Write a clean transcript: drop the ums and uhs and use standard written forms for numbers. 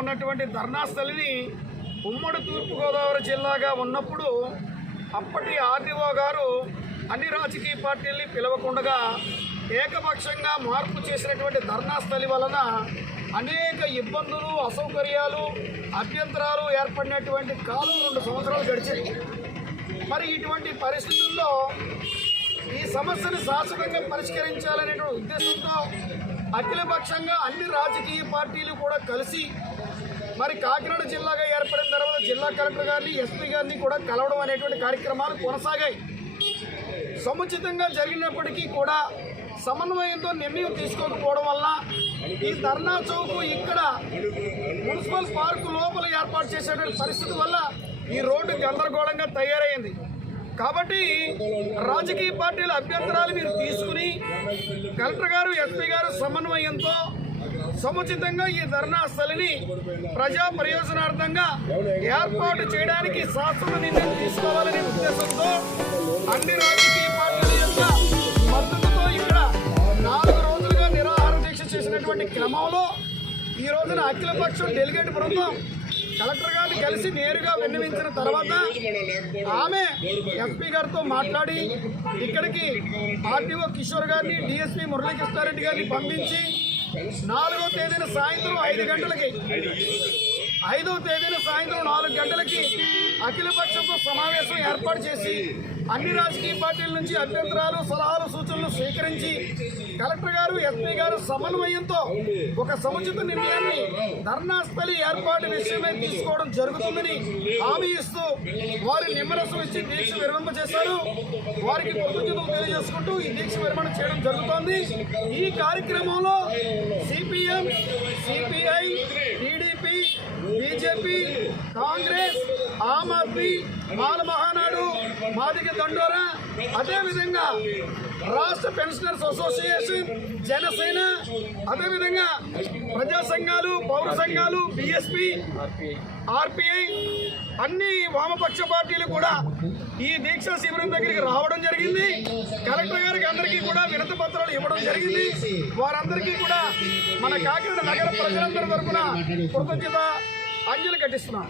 ఉన్నటువంటి ధర్నా స్థలిని ఉమ్మడి తూర్పుగోదావరి జిల్లాగా ఉన్నప్పుడు అప్పటి ఆర్డీఓ గారు అన్ని రాజకీయ పార్టీల్ని పిలవకుండా ఏకపక్షంగా మార్పు చేసినటువంటి ధర్నా స్థలి వలన అనేక ఇబ్బందులు, అసౌకర్యాలు, అభ్యంతరాలు ఏర్పడినటువంటి కాలం 2 సంవత్సరాలు గడిచాయి. మరి ఇటువంటి పరిస్థితుల్లో ఈ సమస్యను శాశ్వతంగా పరిష్కరించాలనే ఉద్దేశంతో అఖిలపక్షంగా అన్ని రాజకీయ పార్టీలు కూడా కలిసి మరి కాకినాడ జిల్లాగా ఏర్పడిన తర్వాత జిల్లా కలెక్టర్ గారిని, ఎస్పీ గారిని కూడా కలవడం అనేటువంటి కార్యక్రమాలు కొనసాగాయి. సముచితంగా జరిగినప్పటికీ కూడా సమన్వయంతో నిర్ణయం తీసుకోకపోవడం వల్ల ఈ ధర్నా చౌక్ ఇక్కడ మున్సిపల్ పార్కు లోపల ఏర్పాటు చేసేటువంటి పరిస్థితి వల్ల ఈ రోడ్డు గందరగోళంగా తయారైంది. కాబట్టి రాజకీయ పార్టీల అభ్యంతరాలు మీరు తీసుకుని కలెక్టర్ గారు, ఎస్పీ గారు సమన్వయంతో సముచితంగా ఈ ధర్నా స్థలిని ప్రజా ప్రయోజనార్థంగా ఏర్పాటు చేయడానికి శాశ్వత నిర్ణయం తీసుకోవాలనే ఉద్దేశంతో అన్ని రాజకీయ పార్టీల యొక్క మద్దతుతో ఇక్కడ 4 రోజులుగా నిరాహార దీక్ష చేసినటువంటి క్రమంలో ఈ రోజున అఖిలపక్షం డెలిగేట్ బృందం కలెక్టర్ గారిని కలిసి నేరుగా విన్నవించిన తర్వాత ఆమె ఎస్పీ గారితో మాట్లాడి ఇక్కడికి ఆర్టీఓ కిషోర్ గారిని, డిఎస్పీ మురళీకృష్ణారెడ్డి గారిని పంపించి 4వ తేదీన సాయంత్రం 5 గంటలకి 5వ తేదీన సాయంత్రం 4 గంటలకి అఖిలపక్షంతో సమావేశం ఏర్పాటు చేసి అన్ని రాజకీయ పార్టీల నుంచి అభ్యంతరాలు, సలహాలు, సూచనలు స్వీకరించి కలెక్టర్ గారు, ఎస్పీ గారు సమన్వయంతో ఒక సముచిత నిర్ణయాన్ని ధర్నా స్థలి ఏర్పాటు విషయమై తీసుకోవడం జరుగుతుందని హామీ ఇస్తూ వారి నిమ్మరసం ఇచ్చి దీక్ష విరమింపజేశారు. వారికి కృతజ్ఞతలు తెలియజేసుకుంటూ ఈ దీక్ష విరమణ చేయడం జరుగుతోంది. ఈ కార్యక్రమంలో CPM, CPI, TDP, BJP, Congress, Aam Aadmi, Mala Mahanadu, Madiga Dandora, అదేవిధంగా రాష్ట్ర పెన్షనర్స్ అసోసియేషన్, జనసేన, అదేవిధంగా ప్రజా సంఘాలు, పౌర సంఘాలు, బిఎస్పీ, ఆర్పిఐ, అన్ని వామపక్ష పార్టీలు కూడా ఈ దీక్షా శిబిరం దగ్గరికి రావడం జరిగింది. కలెక్టర్ గారికి అందరికీ కూడా వినతి పత్రాలు ఇవ్వడం జరిగింది. వారందరికీ కూడా మన కాకినాడ నగర ప్రజలందరి తరఫున కృతజ్ఞత అంజలి ఘటిస్తున్నాం.